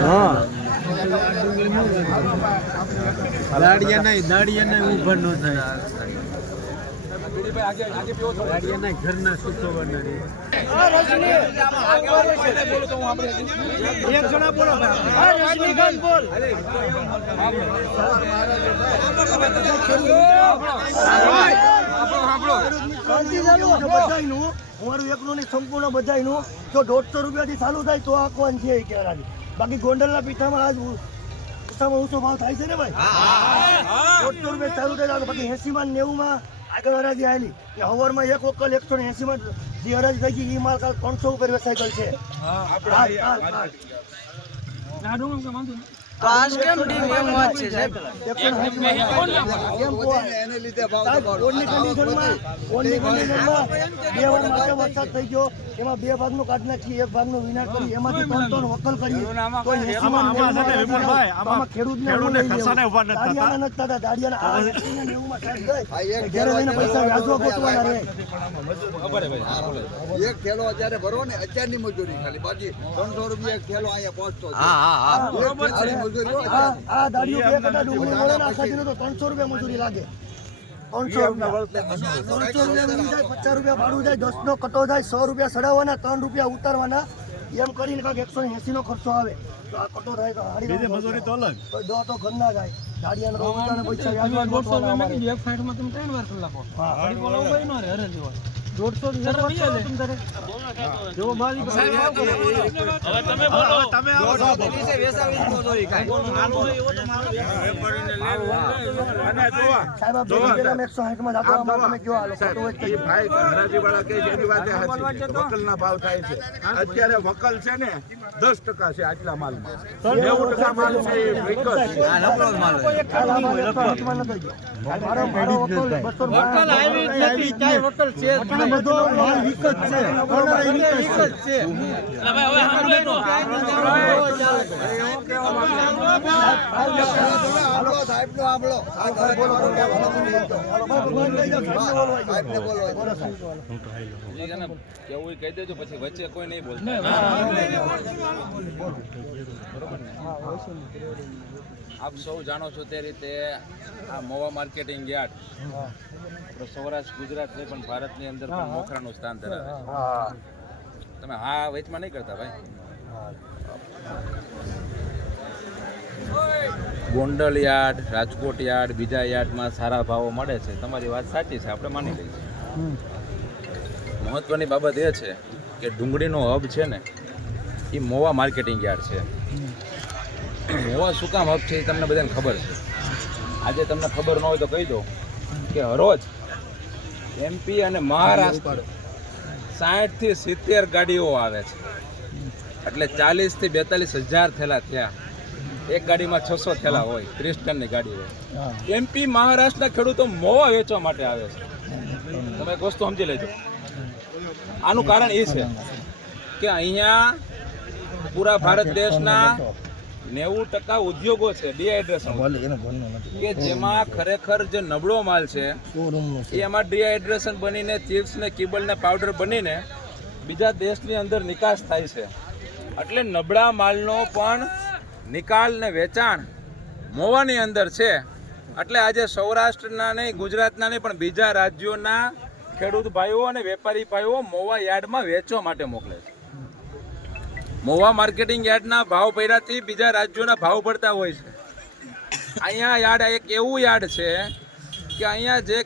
હા. દાડિયા નહીં દાડિયા નહીં ઊભા ન થાય. દાડિયા નહીં ઘરના સુતો બનાવી બધાયનું. અમારું એકનું નહીં સંપૂર્ણ બધાયનું. જો દોઢસો રૂપિયાથી ચાલુ થાય તો આંકવાન છે એ કહેવાની બાકી ગોંડલના પીઠામાં આજ પીઠામાં ઊંચો ભાવ થાય છે ને ભાઈ? દોઢસો રૂપિયા ચાલુ થાય તો બાકી એંસીમાં નેવુંમાં આગળ હરાજી આવેલી કે હવારમાં એક વકલ એકસો ને એસીમાં જે હરાજી થઈ ગઈ એ માલ કાલ ત્રણસો ઉપર વેચાઈ છે. હાલ, હાલ. પાંચ કેમ ડીમ એમ વાત છે સાહેબ કન્ડિશનમાં કન્ડિશનમાં બે વાર માટે વરસાદ થઈ ગયો એમાં બે ભાગનું કાઢી નાખી એક ભાગનું વિનાશ કરી એમાંથી ત્રણ ત્રણ વકલ ખેડૂતને. થતા. પૈસા ગોતવાના. એક થેલો અત્યારે ભરો ને અત્યારની મજૂરી ખાલી બાકી ત્રણસો રૂપિયા એક થેલો અહીંયા પહોંચતો હા હા હા એક થેલાની મજૂરી હોય આ આ બે કટા ડુંગળી મળે ને આખાજીનો તો ત્રણસો રૂપિયા મજૂરી લાગે. ત્રણસો રૂપિયા. ત્રણસો રૂપિયા મજૂરી જાય પચાસ રૂપિયા ભાડું જાય દસ નો કટો જાય સો રૂપિયા સડાવવાના ત્રણ રૂપિયા ઉતારવાના. એમ કરીને કાંઈક એકસો એસી નો ખર્ચો આવે. તો આ કટો થાય તો મજૂરી તો અલગ. દો તો જાય. પૈસા. હા. સાહેબ આ બે રૂપિયાના એકસો સાઠમાં જાતો તમે થાય છે. અત્યારે વકલ છે ને દસ ટકા છે આટલા માલમાં. નેવું ટકા માલ છે આંબળો. આંબળો. સાહેબ. સાહેબ. કેવું કહી દેજો પછી વચ્ચે કોઈ નહીં બોલતા. આપ સૌ જાણો છો તે રીતે આ મોવા માર્કેટિંગ યાર્ડ આપણો સૌરાષ્ટ્ર ગુજરાત નહીં પણ ભારતની અંદર પણ મોખરાનું સ્થાન ધરાવે છે. તમે હા વેચમાં નહીં કરતા ભાઈ? ગોંડલ યાર્ડ રાજકોટ યાર્ડ બીજા યાર્ડમાં સારા ભાવો મળે છે. તમારી વાત સાચી છે આપણે માની લઈએ મહત્વની બાબત એ છે કે ડુંગળીનો હબ છે ને એ મોવા માર્કેટિંગ યાર્ડ છે. મોવા શું કામ હબ છે એ તમને બધાને ખબર છે. આજે તમને ખબર ન હોય તો કહી દો કે હરોજ એમપી અને મહારાષ્ટ્ર સાઠથી સિત્તેર ગાડીઓ આવે છે. એટલે ચાલીસથી બેતાલીસ હજાર થેલા થયા. એક ગાડીમાં છસો થેલા હોય ત્રીસ ટનની ગાડી હોય. એમપી મહારાષ્ટ્રના ખેડૂતો મોવા વેચવા માટે આવે છે. તમે એક વસ્તુ સમજી લેજો. આનું કારણ એ છે કે અહીંયા પૂરા ભારત દેશના નેવું ટકા ઉદ્યોગો છે ડિહાઇડ્રેશન. કે જેમાં ખરેખર જે નબળો માલ છે. એ એમાં ડિહાઇડ્રેશન બનીને ચિપ્સ ને કિબલ ને પાવડર બનીને બીજા દેશની અંદર નિકાસ થાય છે. એટલે નબળા માલનો પણ નિકાલ ને વેચાણ મોવાની અંદર છે. એટલે આજે સૌરાષ્ટ્રના નહીં, ગુજરાતના નહીં, પણ બીજા રાજ્યોના ખેડૂત ભાઈઓ અને વેપારી ભાઈઓ મોવા યાર્ડમાં વેચવા માટે મોકલે છે. મોવા માર્કેટિંગ યાર્ડના ભાવ પડ્યાથી બીજા રાજ્યોના ભાવ પડતા હોય છે. અહીંયા યાર્ડ, એક એવું યાર્ડ છે કે અહીંયા જે